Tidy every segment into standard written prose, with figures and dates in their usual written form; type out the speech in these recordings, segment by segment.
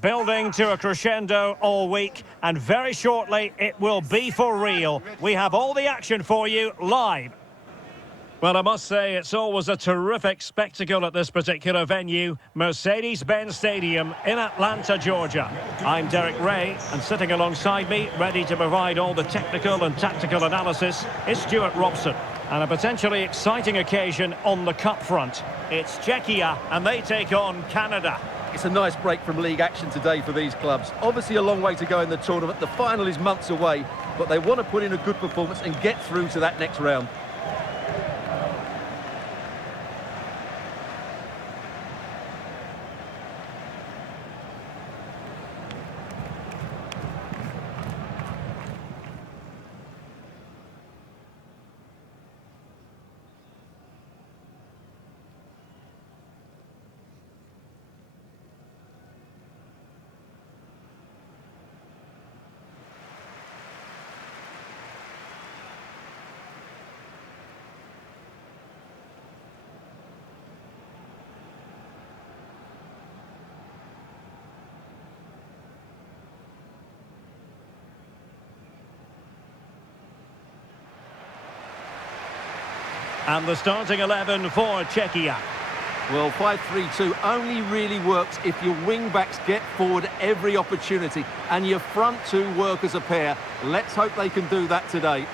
Building to a crescendo all week, and very shortly it will be for real. We have all the action for you live. Well, I must say, it's always a terrific spectacle at this particular venue, Mercedes-Benz Stadium in Atlanta, Georgia. I'm Derek Ray, and sitting alongside me, ready to provide all the technical and tactical analysis, is Stuart Robson. And a potentially exciting occasion on the cup front. It's Czechia, and they take on Canada. It's a nice break from league action today for these clubs. Obviously a long way to go in the tournament. The final is months away, but they want to put in a good performance and get through to that next round. And the starting 11 for Czechia. Well, 5-3-2 only really works if your wing-backs get forward every opportunity and your front two work as a pair. Let's hope they can do that today.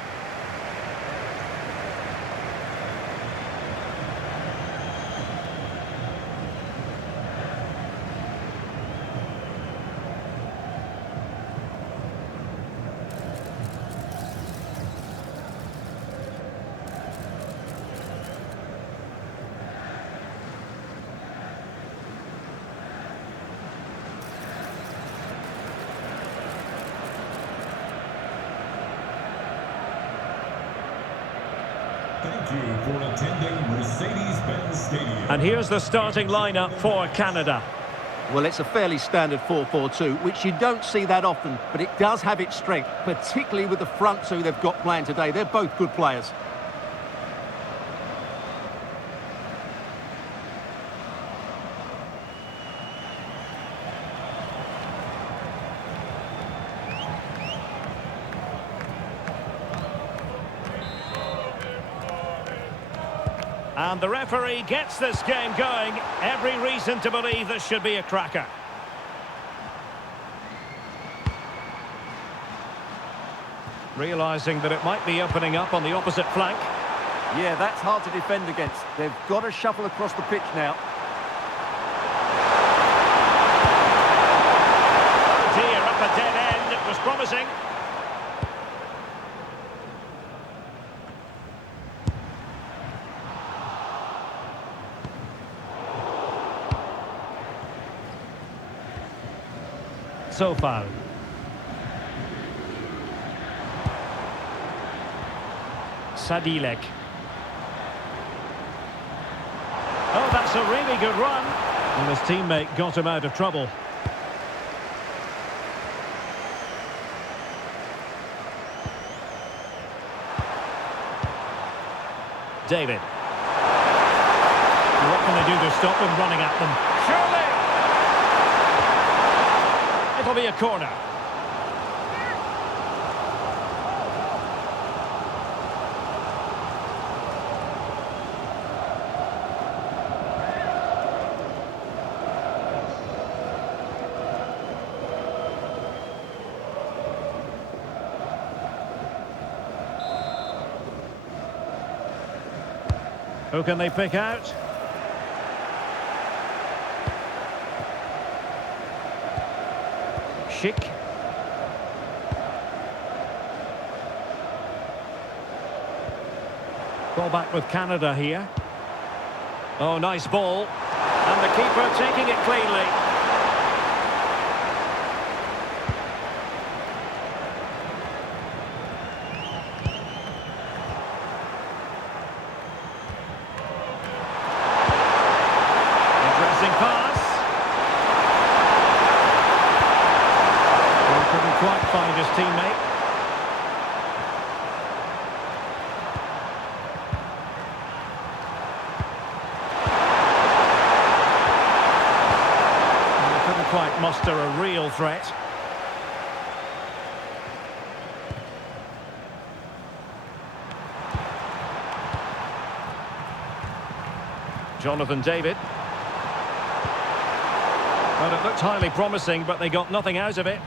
Thank you for attending Mercedes-Benz Stadium. And here's the starting lineup for Canada. Well, it's a fairly standard 4-4-2, which you don't see that often, but it does have its strength, particularly with the front two they've got playing today. They're both good players. And the referee gets this game going. Every reason to believe this should be a cracker. Realising that it might be opening up on the opposite flank. Yeah, that's hard to defend against. They've got to shuffle across the pitch now. Oh dear, up a dead end. It was promising. So far. Sadilek. Oh, that's a really good run. And his teammate got him out of trouble. David. What can they do to stop him running at them? Surely! It'll be a corner. Who can they pick out? Schick. Ball back with Canada here. Oh, nice ball. And the keeper taking it cleanly. Interesting pass. Well, couldn't quite find his teammate. quite muster a real threat. Jonathan David. Well, it looked highly promising, but they got nothing out of it.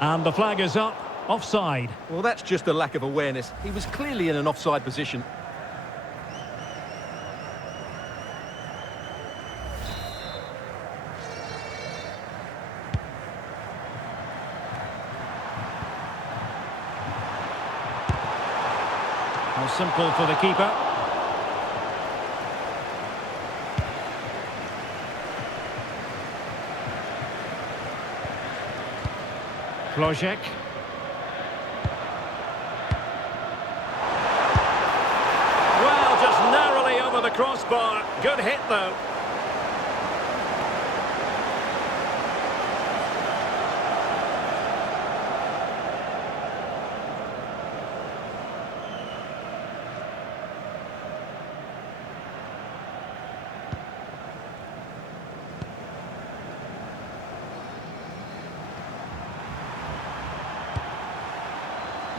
And the flag is up, offside. Well, that's just a lack of awareness. He was clearly in an offside position. How simple for the keeper. Flojek. Well, just narrowly over the crossbar. Good hit, though.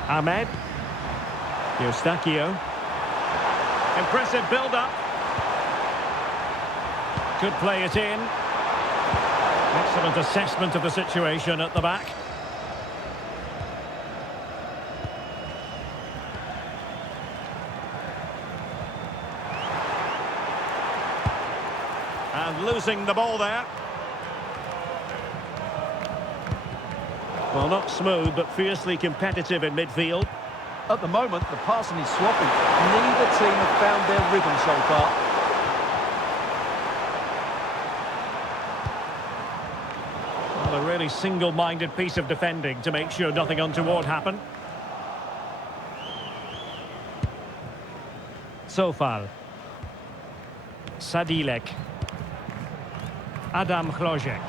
Ahmed. Eustachio. Impressive build-up. Could play it in. Excellent assessment of the situation at the back. And losing the ball there. Well, not smooth, but fiercely competitive in midfield. At the moment, the passing is sloppy. Neither team have found their rhythm so far. Well, a really single-minded piece of defending to make sure nothing untoward happened. Sofal. Sadilek. Adam Flojek.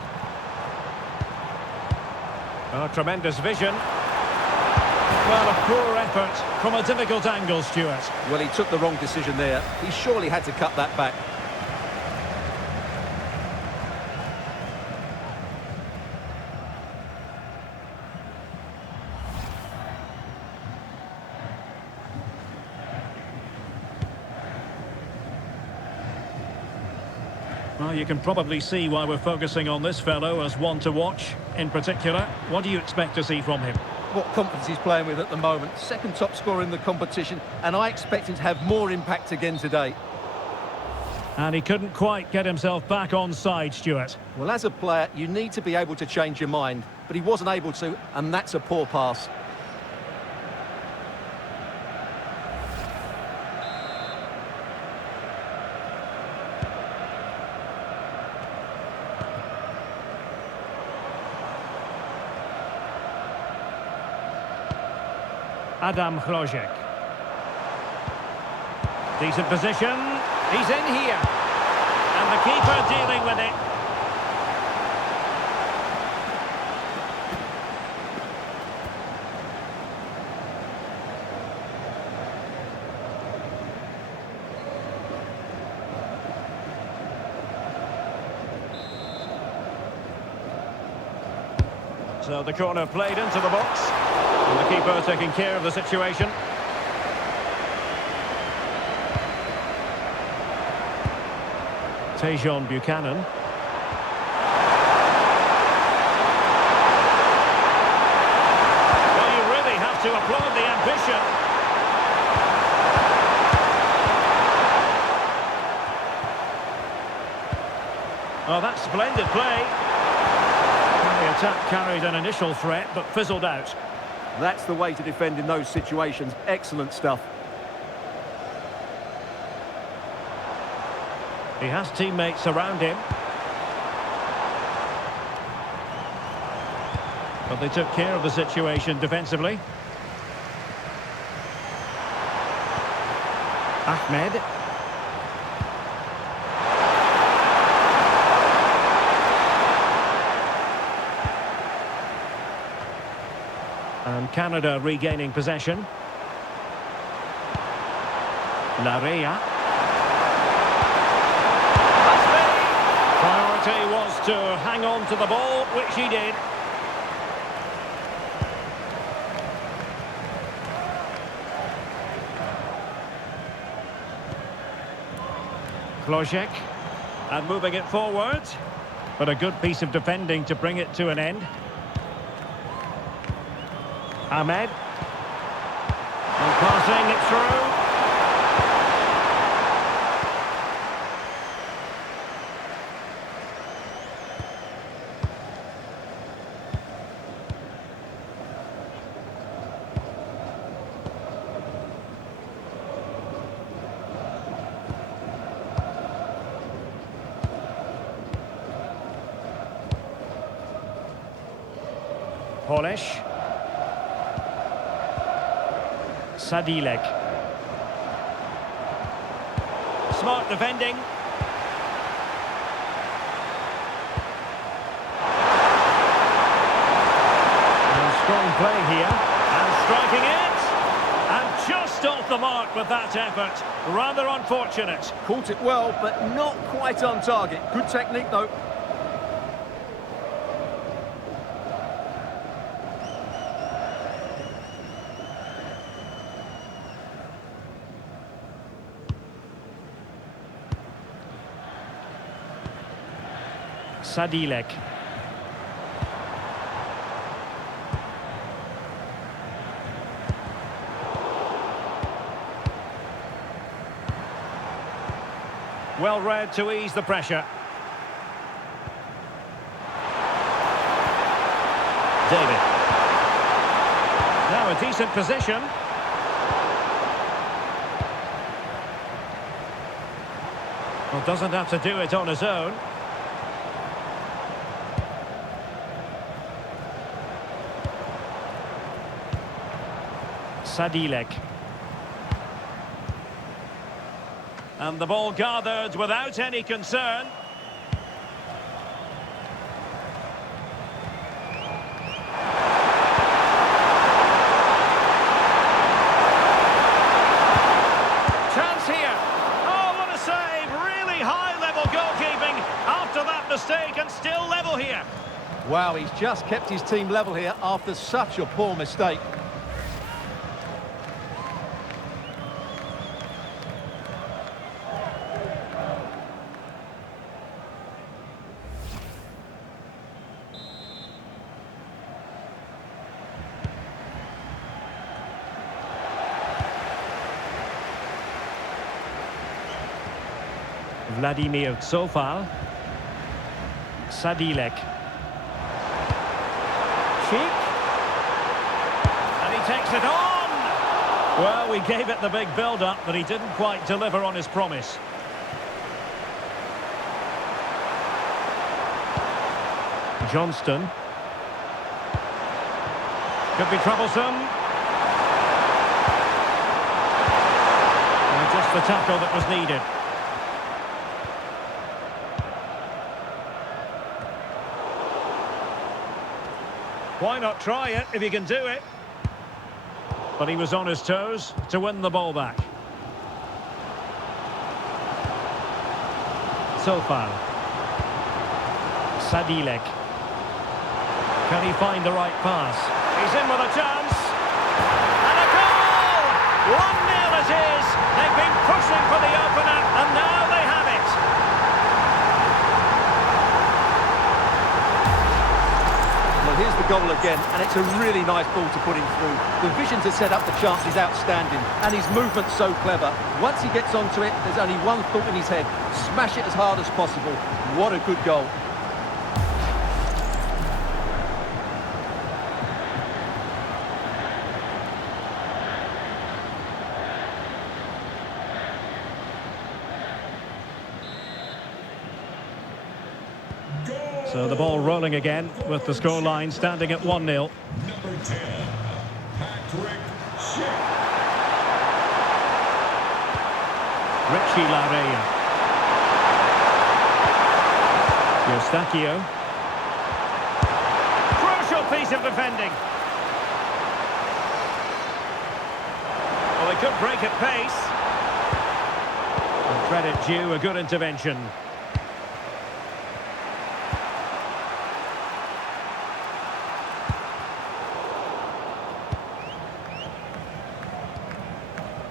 Oh, tremendous vision. Well, a poor effort from a difficult angle, Stuart. Well, he took the wrong decision there. He surely had to cut that back. Well, you can probably see why we're focusing on this fellow as one to watch. In particular, what do you expect to see from him? What confidence he's playing with at the moment. Second top scorer in the competition, and I expect him to have more impact again today. And he couldn't quite get himself back on side, Stuart. Well, as a player, you need to be able to change your mind, but he wasn't able to, and that's a poor pass. Adam Flojek. Decent position. He's in here. And the keeper dealing with it. So the corner played into the box. And the keeper taking care of the situation. Tejon Buchanan. Well, you really have to applaud the ambition. Oh, that's splendid play. The attack carried an initial threat, but fizzled out. That's the way to defend in those situations. Excellent stuff. He has teammates around him. But they took care of the situation defensively. Ahmed. And Canada regaining possession. Larea. Priority was to hang on to the ball, which he did. Klojek. And moving it forward. But a good piece of defending to bring it to an end. Ahmed. And passing it through. Polish. Sadilek. Smart defending. And strong play here. And striking it. And just off the mark with that effort. Rather unfortunate. Caught it well, but not quite on target. Good technique, though. Sadilek. Well read to ease the pressure. David. Now a decent position. Well, doesn't have to do it on his own. Sadilek. And the ball gathered without any concern. Chance here. Oh, what a save. Really high-level goalkeeping after that mistake, and still level here. Wow, he's just kept his team level here after such a poor mistake. Vladimir Sofal. Sadilek. Sheik. And he takes it on! Well, we gave it the big build-up, but he didn't quite deliver on his promise. Johnston. Could be troublesome. And just the tackle that was needed. Why not try it if you can do it? But he was on his toes to win the ball back. Sofal. Sadilek. Can he find the right pass? He's in with a chance. And a goal! 1-0 it is. They've been pushing for the opener, and now they have it. Well, here's the goal again, and it's a really nice ball to put him through. The vision to set up the chance is outstanding, and his movement's so clever. Once he gets onto it, there's only one thought in his head: smash it as hard as possible. What a good goal. So the ball rolling again with the scoreline standing at 1-0. Number 10, Patrick Schick. Richie Larea. Eustachio. Crucial piece of defending. Good break at pace. And credit due, a good intervention.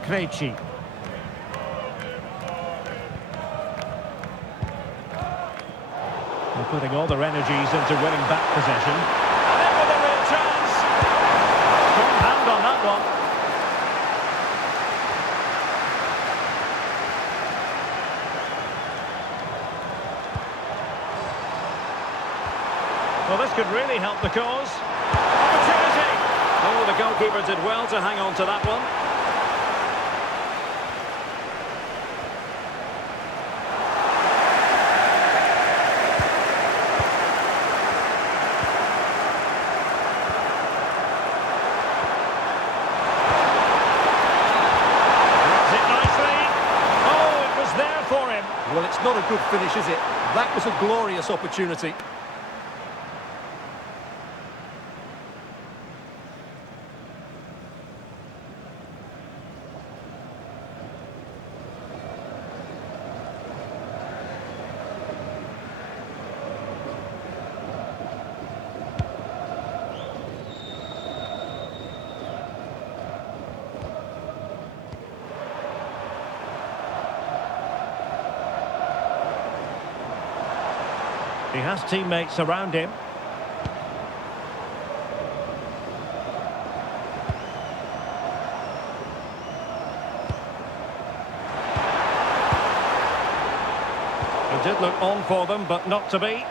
Krejci. They're putting all their energies into winning back possession. And in with a real chance. Strong hand on that one. Well, this could really help the cause. Opportunity! Oh, the goalkeeper did well to hang on to that one. Well, it's not a good finish, is it? That was a glorious opportunity. He has teammates around him. It did look on for them, but not to be.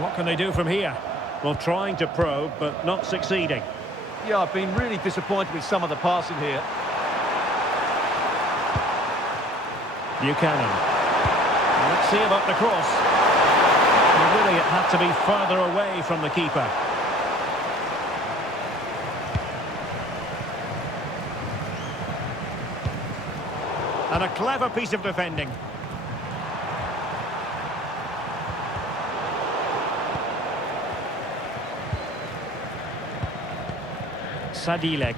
What can they do from here? Well, trying to probe, but not succeeding. Yeah, I've been really disappointed with some of the passing here. Buchanan. Let's see about the cross. Well, really, it had to be further away from the keeper. And a clever piece of defending. Sadilek.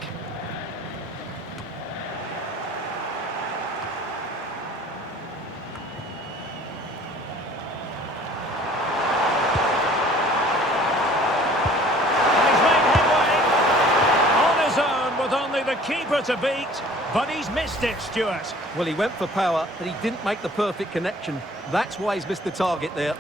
The keeper to beat, but he's missed it, Stuart. Well, he went for power, but he didn't make the perfect connection. That's why he's missed the target there.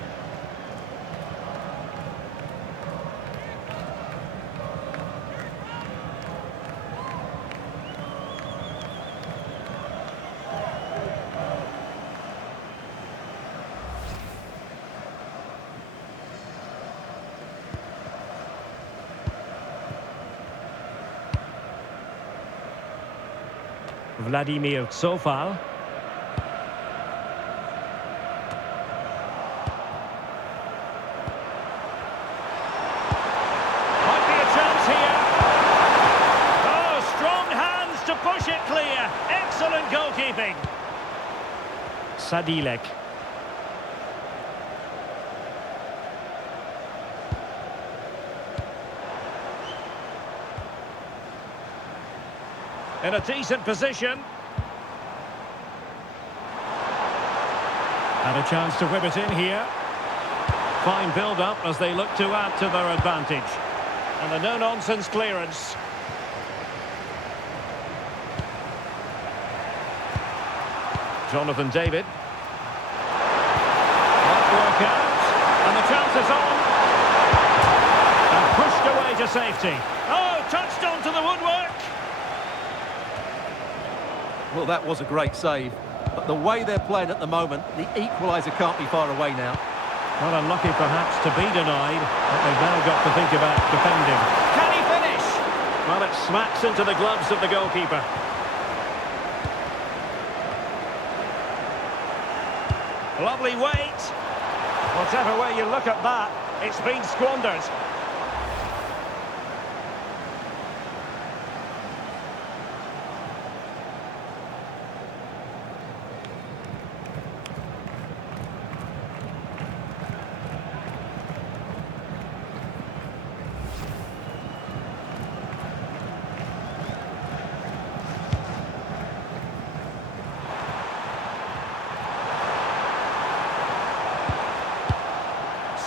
Vladimir Zofal. Might be a chance here. Oh, strong hands to push it clear. Excellent goalkeeping. Sadilek. In a decent position. And a chance to whip it in here. Fine build-up as they look to add to their advantage. And a no-nonsense clearance. Jonathan David. Not work out. And the chance is on. And pushed away to safety. Oh, touched onto the woodwork. Well, that was a great save. But the way they're playing at the moment, the equaliser can't be far away now. Well, unlucky perhaps to be denied, but they've now got to think about defending. Can he finish? Well, it smacks into the gloves of the goalkeeper. Lovely weight. Whatever way you look at that, it's been squandered.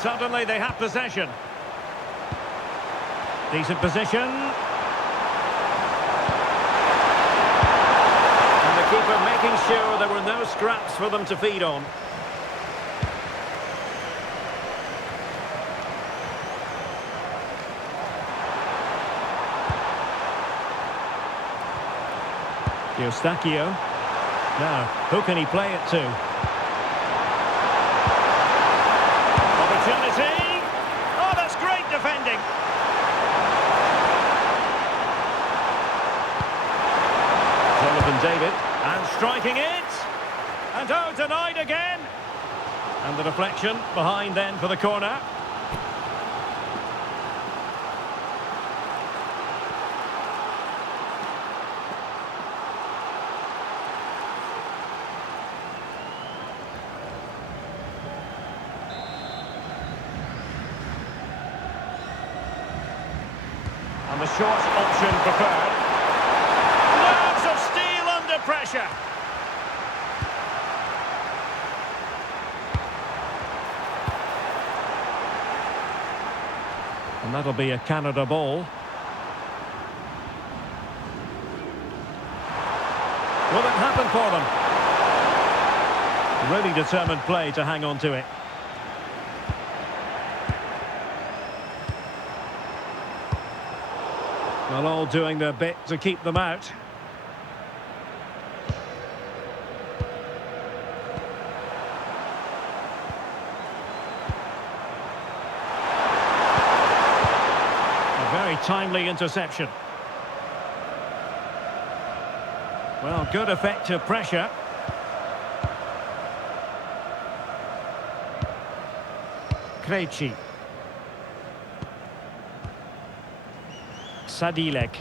Suddenly they have possession. Decent position. And the keeper making sure there were no scraps for them to feed on. Eustachio. Now, who can he play it to? Opportunity! Oh, that's great defending! Jonathan David, and striking it! And oh, denied again! And the deflection behind then for the corner. And the short option preferred. Nerves of steel under pressure. And that'll be a Canada ball. Will it happen for them? Really determined play to hang on to it. Well, all doing their bit to keep them out. A very timely interception. Well, good effective pressure. Krejci. Sadilek.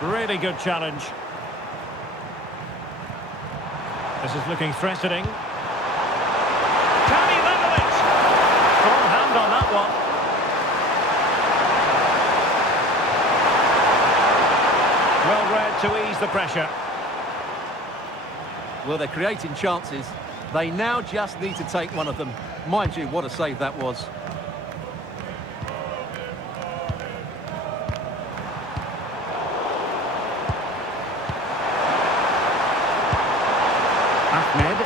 Really good challenge. This is looking threatening. Can he level it? Strong hand on that one. Well read to ease the pressure. Well, they're creating chances. They now just need to take one of them. Mind you, what a save that was. Ahmed.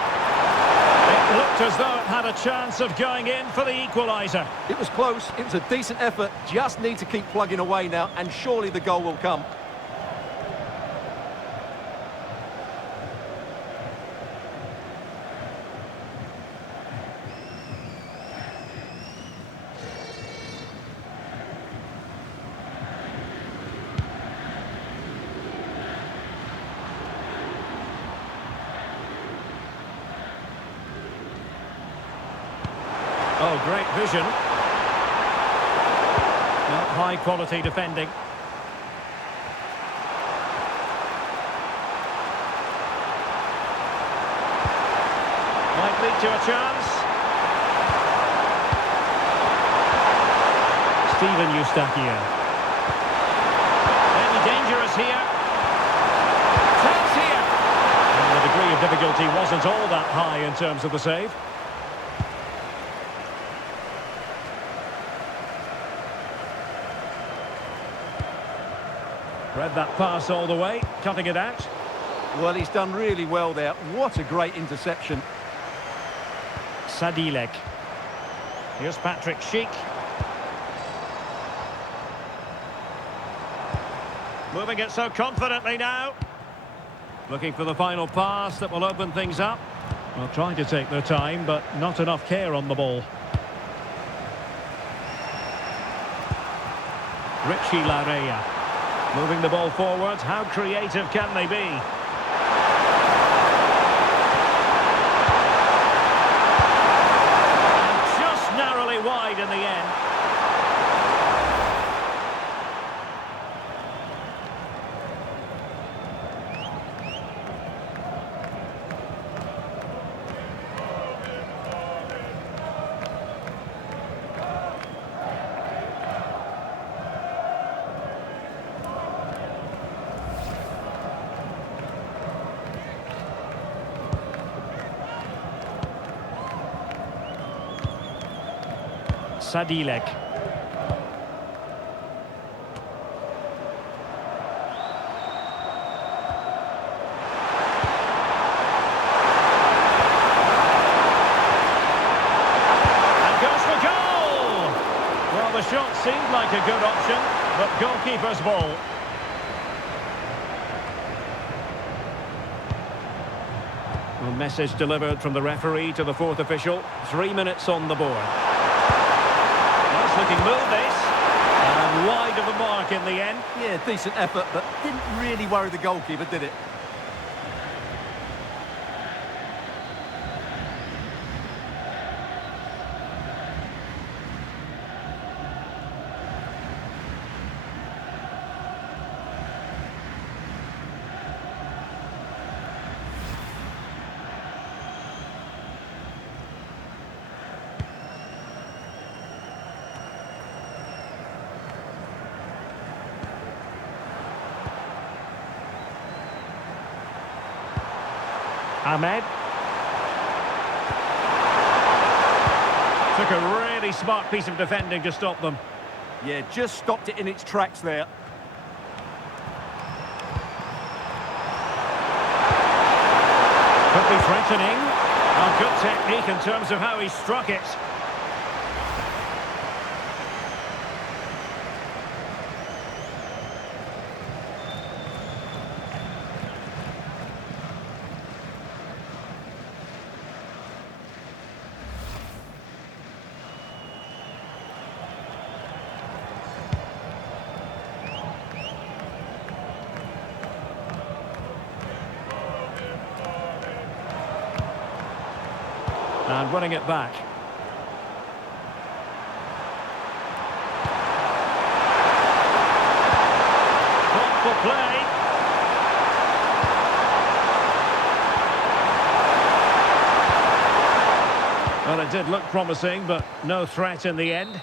It looked as though it had a chance of going in for the equaliser. It was close. It was a decent effort. Just need to keep plugging away now, and surely the goal will come. Oh, great vision. Not high quality defending. Might lead to a chance. Steven Eustachio. Maybe dangerous here. Chance here. And the degree of difficulty wasn't all that high in terms of the save. Read that pass all the way, cutting it out. Well, he's done really well there. What a great interception. Sadilek. Here's Patrick Schick. Moving it so confidently now. Looking for the final pass that will open things up. Well, trying to take their time, but not enough care on the ball. Richie Larea. Moving the ball forward. How creative can they be? And just narrowly wide in the end. Sadilek. And goes for goal! Well, the shot seemed like a good option, but goalkeeper's ball. Well, message delivered from the referee to the fourth official. 3 minutes on the board. Nice looking move this. And wide of the mark in the end. Yeah, decent effort, but didn't really worry the goalkeeper, did it? Ahmed. Took a really smart piece of defending to stop them. Yeah, just stopped it in its tracks there. Could be threatening. A good technique in terms of how he struck it. And running it back. Thoughtful play. Well, it did look promising, but no threat in the end.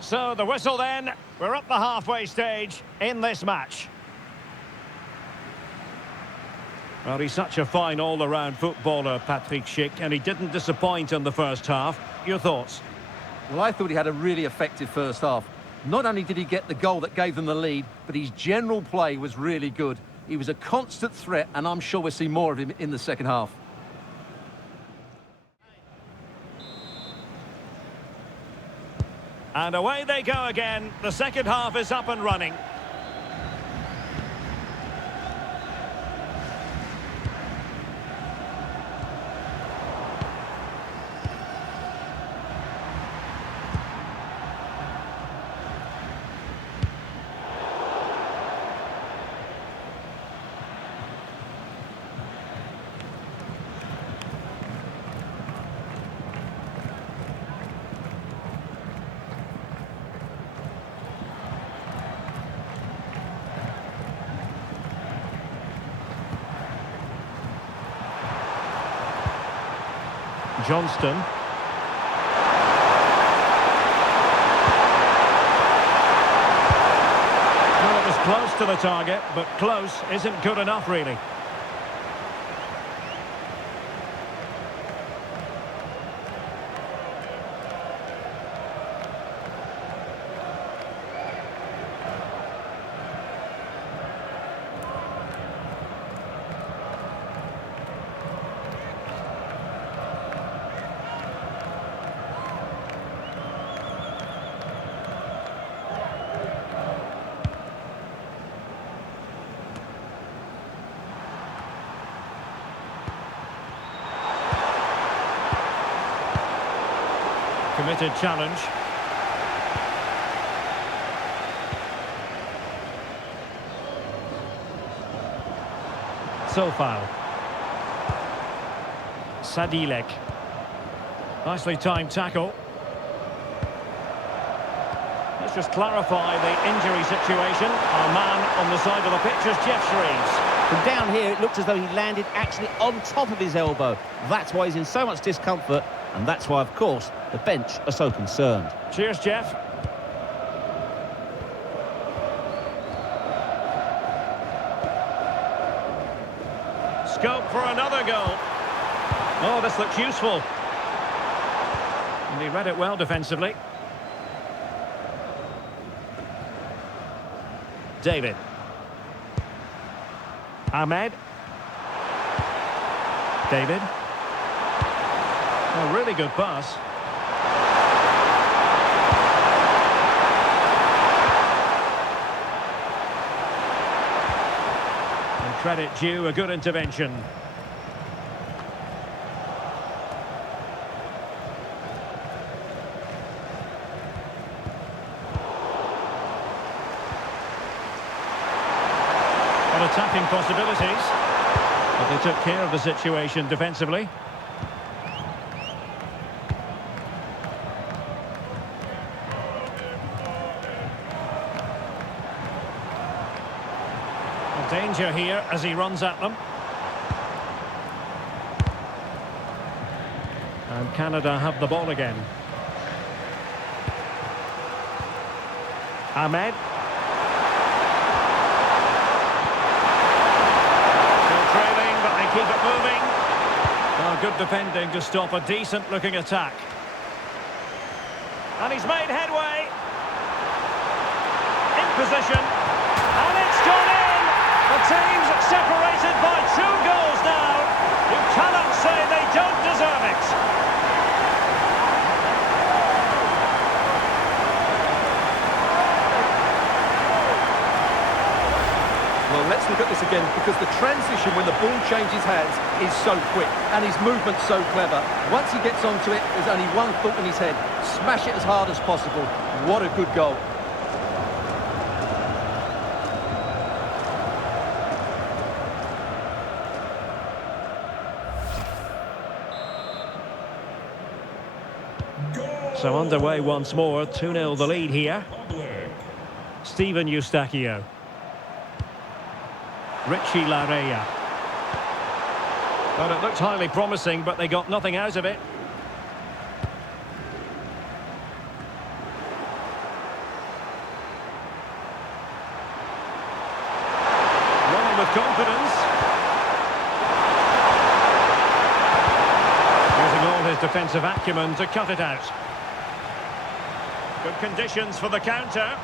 So the whistle then. We're up the halfway stage in this match. Well, he's such a fine all-around footballer, Patrick Schick, and he didn't disappoint in the first half. Your thoughts? Well, I thought he had a really effective first half. Not only did he get the goal that gave them the lead, but his general play was really good. He was a constant threat, and I'm sure we'll see more of him in the second half. And away they go again. The second half is up and running. Johnston. Well, it was close to the target, but close isn't good enough, really. Committed challenge. Sofal. Sadilek. Nicely timed tackle. Let's just clarify the injury situation. Our man on the side of the pitch is Jeff Shreves. From down here, it looked as though he landed actually on top of his elbow. That's why he's in so much discomfort, and that's why, of course, the bench are so concerned. Cheers, Jeff. Scope for another goal. Oh, this looks useful. And he read it well defensively. David. Ahmed. David. A really good pass. And credit due, a good intervention. Attacking possibilities, but they took care of the situation defensively. A danger here as he runs at them. And Canada have the ball again. Ahmed. Keep it moving. Oh, good defending to stop a decent-looking attack. And he's made headway. In position. And it's gone in. The team's separated by 2 goals now. You cannot say they don't deserve it. Well, let's look at this again, because the transition when the ball changes hands is so quick and his movement's so clever. Once he gets onto it, there's only one thought in his head: smash it as hard as possible. What a good goal. So underway once more, 2-0 the lead here. Steven Eustachio. Richie Larea. Well, it looked highly promising, but they got nothing out of it. Running with confidence. Using all his defensive acumen to cut it out. Good conditions for the counter.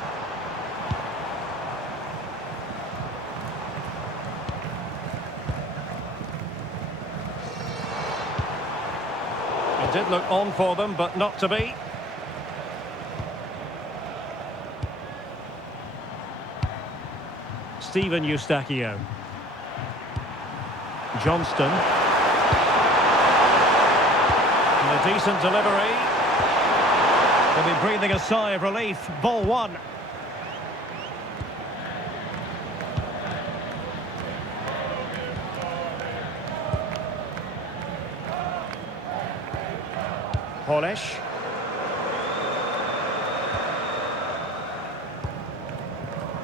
It did look on for them, but not to be. Steven Eustachio. Johnston. And a decent delivery. They'll be breathing a sigh of relief. Ball one. Polish.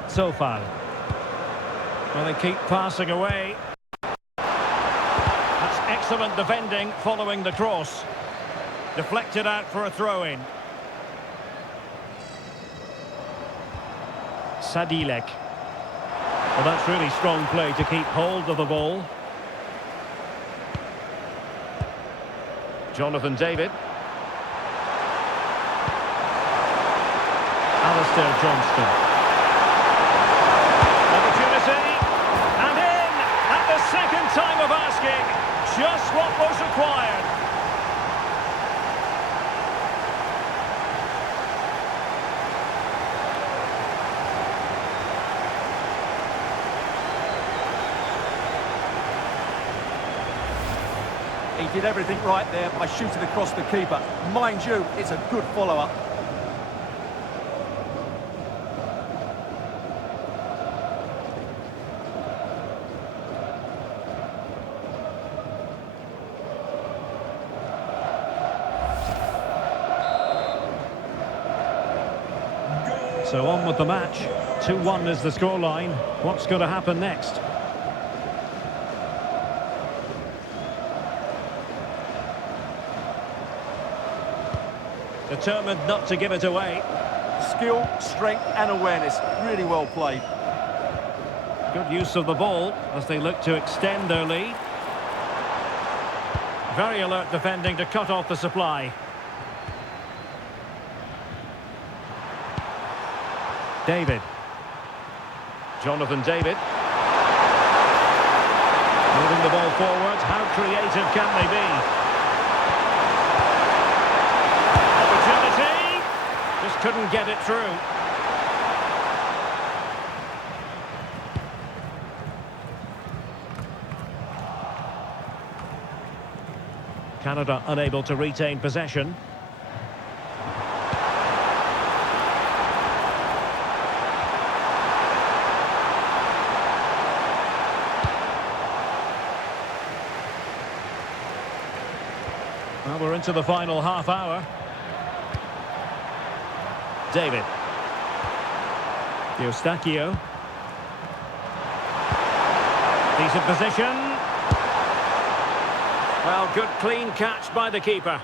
Sofal. Well, they keep passing away. That's excellent defending following the cross. Deflected out for a throw-in. Sadilek. Well, that's really strong play to keep hold of the ball. Jonathan David. Alistair Johnston. Opportunity. And in at the second time of asking. Just what was required. He did everything right there by shooting across the keeper. Mind you, it's a good follow-up. So on with the match. 2-1 is the scoreline. What's going to happen next? Determined not to give it away. Skill, strength and awareness. Really well played. Good use of the ball as they look to extend their lead. Very alert defending to cut off the supply. David. Jonathan David. Moving the ball forward. How creative can they be? Opportunity. Just couldn't get it through. Canada unable to retain possession. Well, we're into the final half hour. David. Eustachio. Decent position. Well, good clean catch by the keeper.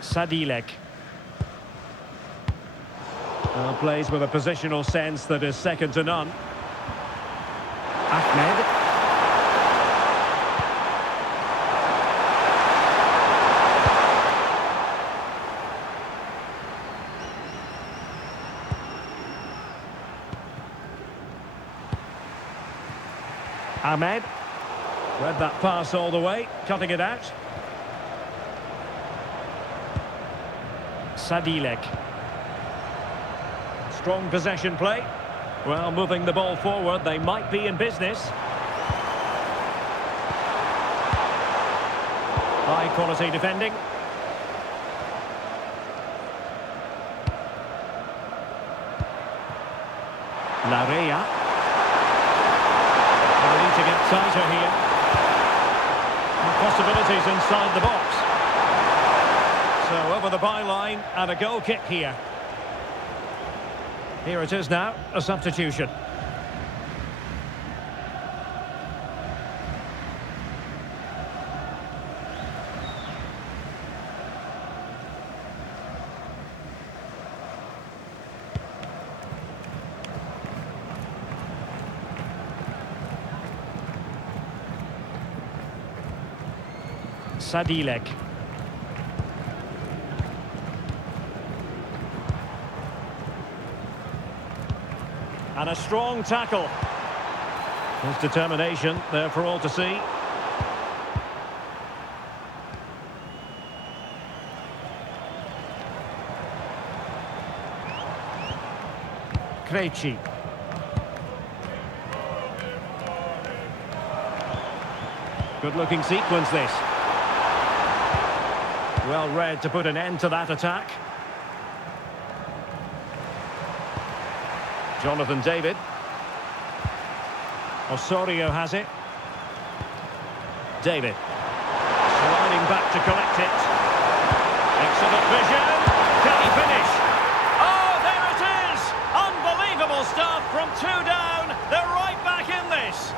Sadilek. Well, plays with a positional sense that is second to none. Ahmed. Ahmed. Read that pass all the way, cutting it out. Sadilek. Strong possession play. Well, moving the ball forward, they might be in business. High quality defending. Larea. They need to get tighter here. And possibilities inside the box. So over the byline and a goal kick here. Here it is now, a substitution. Sadilek. And a strong tackle. His determination there for all to see. Krejci. Good looking sequence this. Well read to put an end to that attack. Jonathan David. Osorio has it. David. Sliding back to collect it. Excellent vision. Can he finish? Oh, there it is! Unbelievable stuff from 2 down. They're right back in this.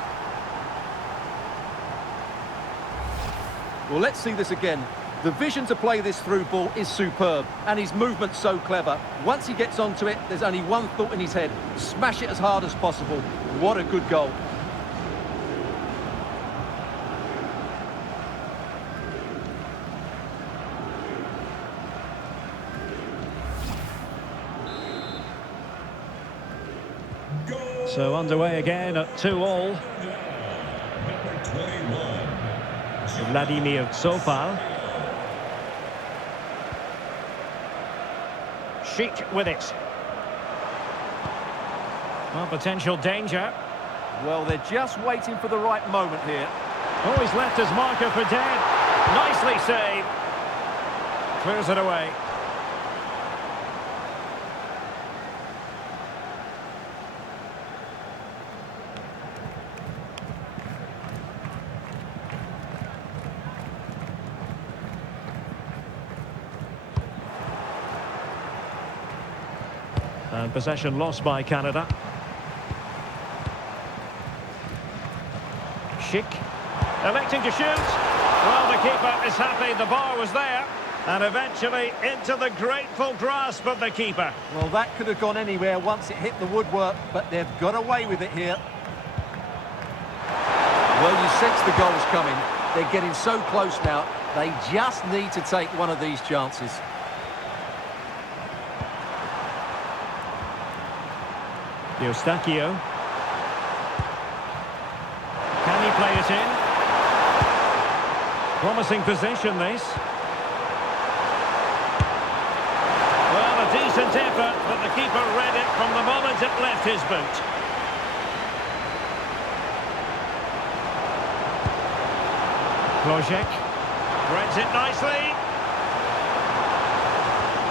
Well, let's see this again. The vision to play this through ball is superb, and his movement's so clever. Once he gets onto it, there's only one thought in his head. Smash it as hard as possible. What a good goal. So underway again at 2-2. Number 21. Vladimir Sofal. Sheik with it. Well, potential danger. Well, they're just waiting for the right moment here. Oh, he's left his marker for dead. Nicely saved. Clears it away. And possession lost by Canada. Sheik electing to shoot. Well, the keeper is happy the bar was there. And eventually into the grateful grasp of the keeper. Well, that could have gone anywhere once it hit the woodwork, but they've got away with it here. Well, you sense the goal's coming. They're getting so close now. They just need to take one of these chances. Eustachio. Can he play it in? Promising position, this. Well, a decent effort, but the keeper read it from the moment it left his boot. Wojciech threads it nicely.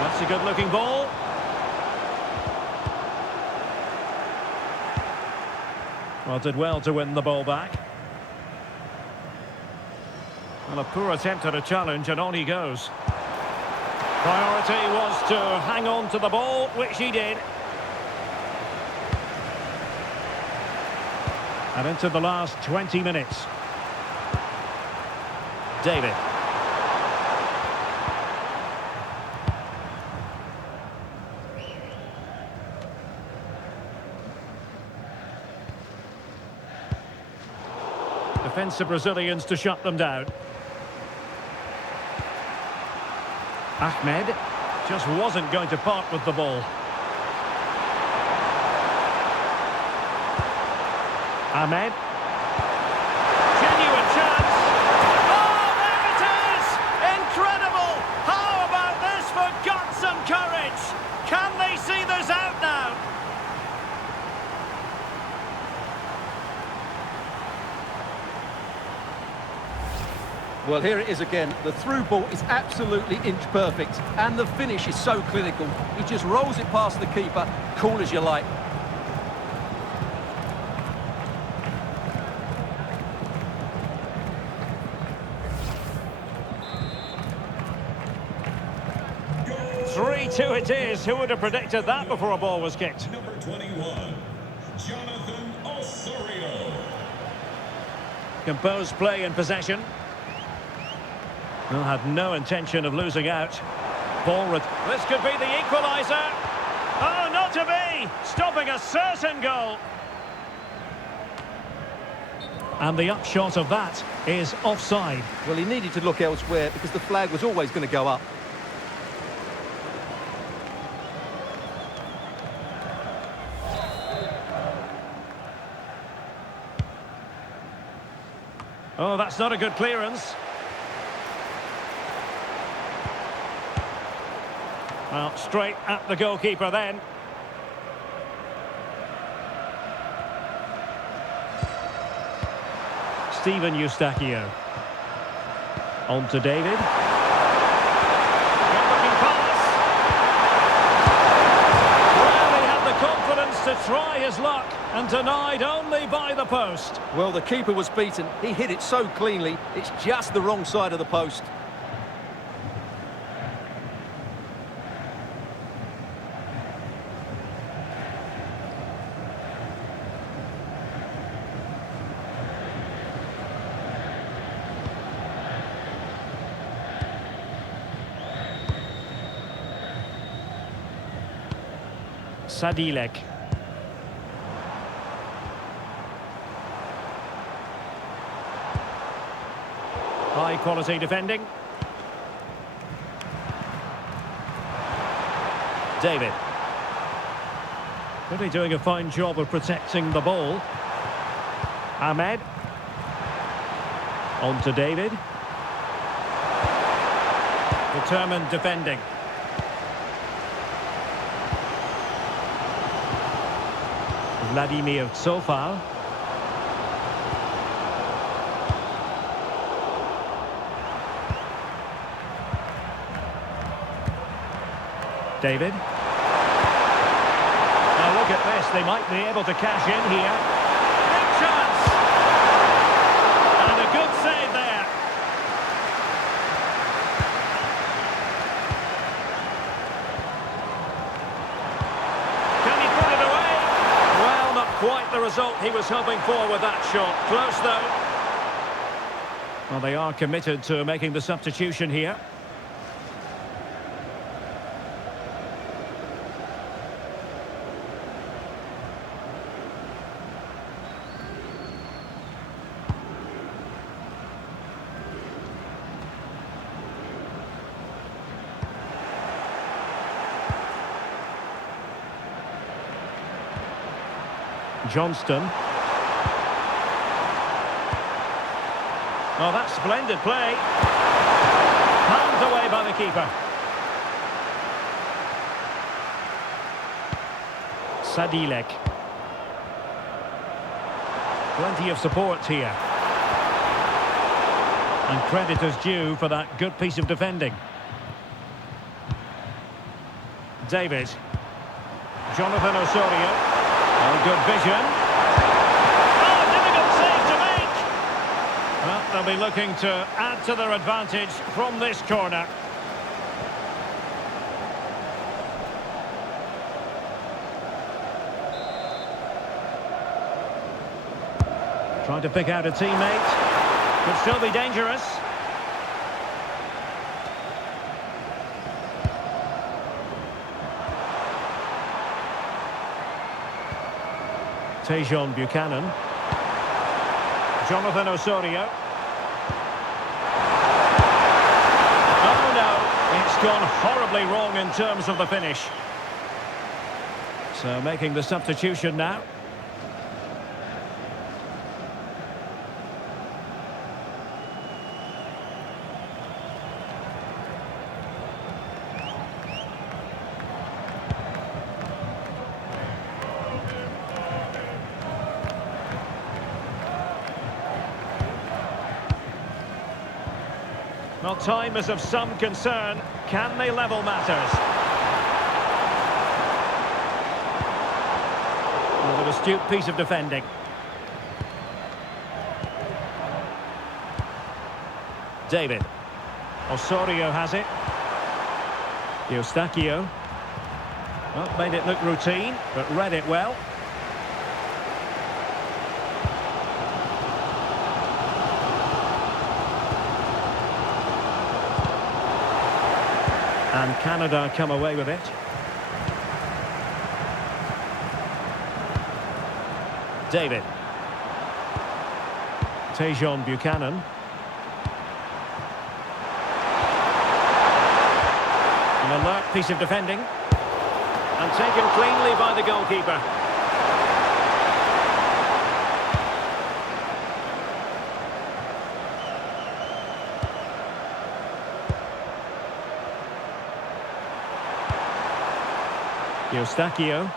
That's a good-looking ball. Well, did well to win the ball back. Well, a poor attempt at a challenge, and on he goes. Priority was to hang on to the ball, which he did. And into the last 20 minutes. David. Defensive Brazilians to shut them down. Ahmed just wasn't going to part with the ball. Ahmed. Genuine chance. Oh, there it is! Incredible! How about this for guts and courage? Can they see this out now? Well, here it is again. The through ball is absolutely inch perfect, and the finish is so clinical. He just rolls it past the keeper, cool as you like. Goal! 3-2 it is. Who would have predicted that before a ball was kicked? Number 21, Jonathan Osorio. Composed play in possession. Well, had no intention of losing out. This could be the equaliser. Oh, not to be! Stopping a certain goal. And the upshot of that is offside. Well, he needed to look elsewhere because the flag was always going to go up. Oh, that's not a good clearance. Well, straight at the goalkeeper then. Steven Eustachio. On to David. Good-looking pass. Well, he had the confidence to try his luck and denied only by the post. Well, the keeper was beaten. He hit it so cleanly, it's just the wrong side of the post. Sadilek. High quality defending. David. Really doing a fine job of protecting the ball. Ahmed. On to David. Determined defending. Vladimir Tsofal. David. Now look at this, they might be able to cash in here. Big chance! And a good save there. Can he put it away? Well, not quite the result he was hoping for with that shot. Close though. Well, they are committed to making the substitution here. Johnston. Oh, that's splendid play. Palmed away by the keeper. Sadilek. Plenty of support here. And credit is due for that good piece of defending. David. Jonathan Osorio. Oh, good vision. Oh, difficult save to make. Well, they'll be looking to add to their advantage from this corner. Trying to pick out a teammate. Could still be dangerous. Tejon Buchanan. Jonathan Osorio. Oh no, it's gone horribly wrong in terms of the finish. So making the substitution now. Well, time is of some concern. Can they level matters? Well, an astute piece of defending. David. Osorio has it. Eustachio. Well, made it look routine, but read it well. And Canada come away with it. David. Tejon Buchanan. An alert piece of defending. And taken cleanly by the goalkeeper. Eustachio.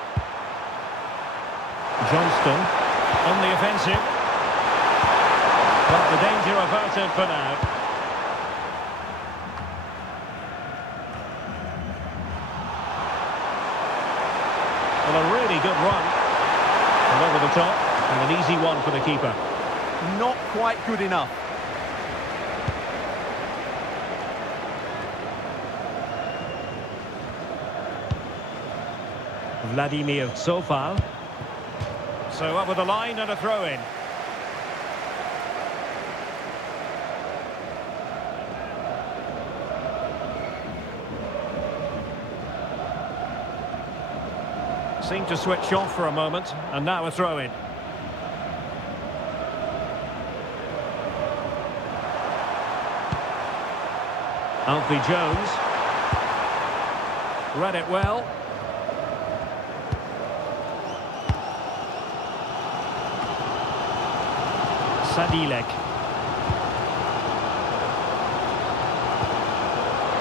Johnston on the offensive. But the danger averted for now. Well, a really good run. And over the top, and an easy one for the keeper. Not quite good enough. Vladimir Tsofal. So over the line and a throw-in. Seemed to switch off for a moment, and now a throw-in. Alfie Jones. Read it well. Sadilek.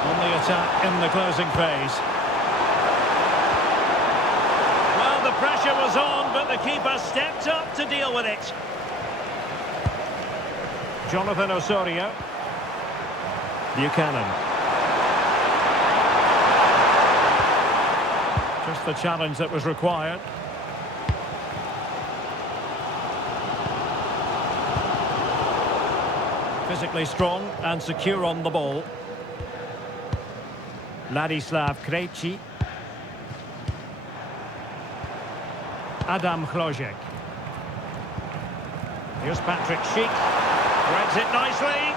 On the attack in the closing phase. Well, the pressure was on, but the keeper stepped up to deal with it. Jonathan Osorio. Buchanan. Just the challenge that was required. Physically strong and secure on the ball. Ladislav Krejci. Adam Chlojek. Here's Patrick Schick. Threads it nicely.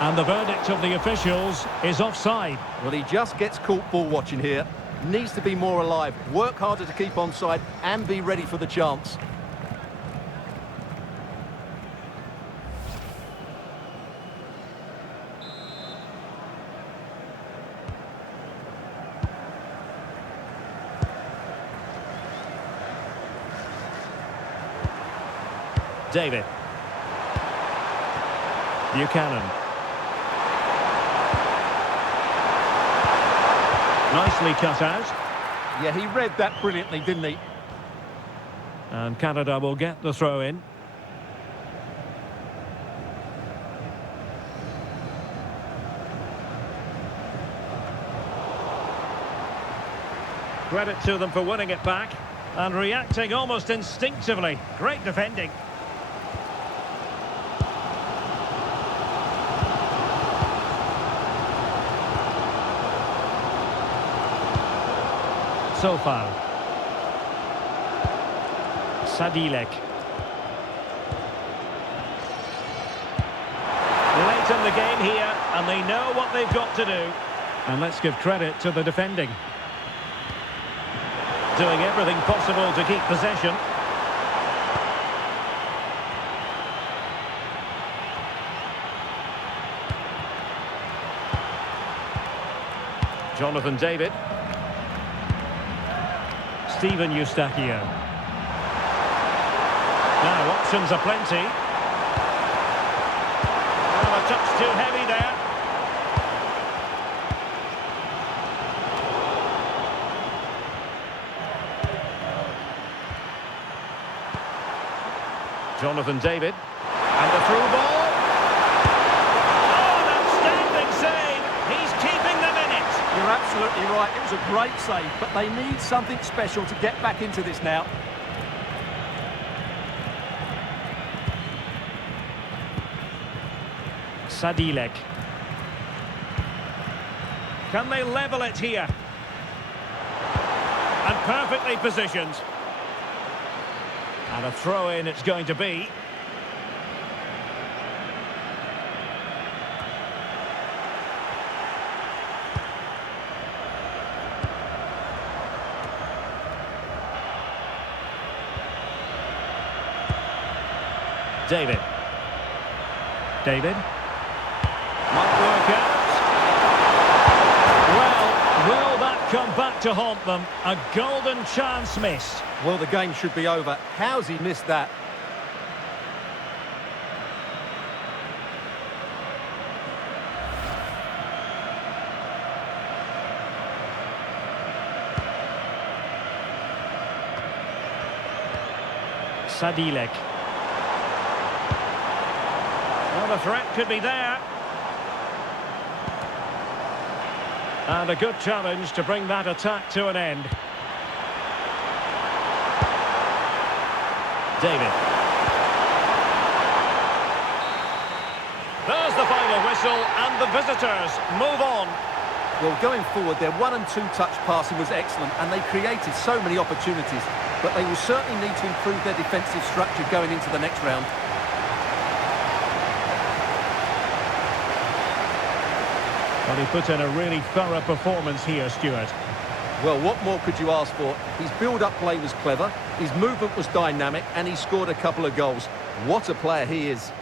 And the verdict of the officials is offside. Well, he just gets caught ball watching here. Needs to be more alive, work harder to keep onside and be ready for the chance. David. Buchanan. Nicely cut out. Yeah, he read that brilliantly, didn't he? And Canada will get the throw in. Credit to them for winning it back and reacting almost instinctively. Great defending. Sofal. Sadilek. Late in the game here, and they know what they've got to do. And let's give credit to the defending. Doing everything possible to keep possession. Jonathan David. Stephen Eustachio. Now options are plenty. Well, a touch too heavy there. Jonathan David. And the through ball. Oh, an outstanding save. He's keeping them in it. You're absolutely right. It was a great save, but they need something special to get back into this now. Sadilek. Can they level it here? And perfectly positioned. And a throw-in it's going to be. David. David. Might work out. Well, will that come back to haunt them? A golden chance missed. Well, the game should be over. How's he missed that? Sadilek. Well, the threat could be there. And a good challenge to bring that attack to an end. David. There's the final whistle, and the visitors move on. Well, going forward, their 1- and 2-touch passing was excellent, and they created so many opportunities. But they will certainly need to improve their defensive structure going into the next round. Well, he put in a really thorough performance here, Stuart. Well, what more could you ask for? His build-up play was clever, his movement was dynamic, and he scored a couple of goals. What a player he is.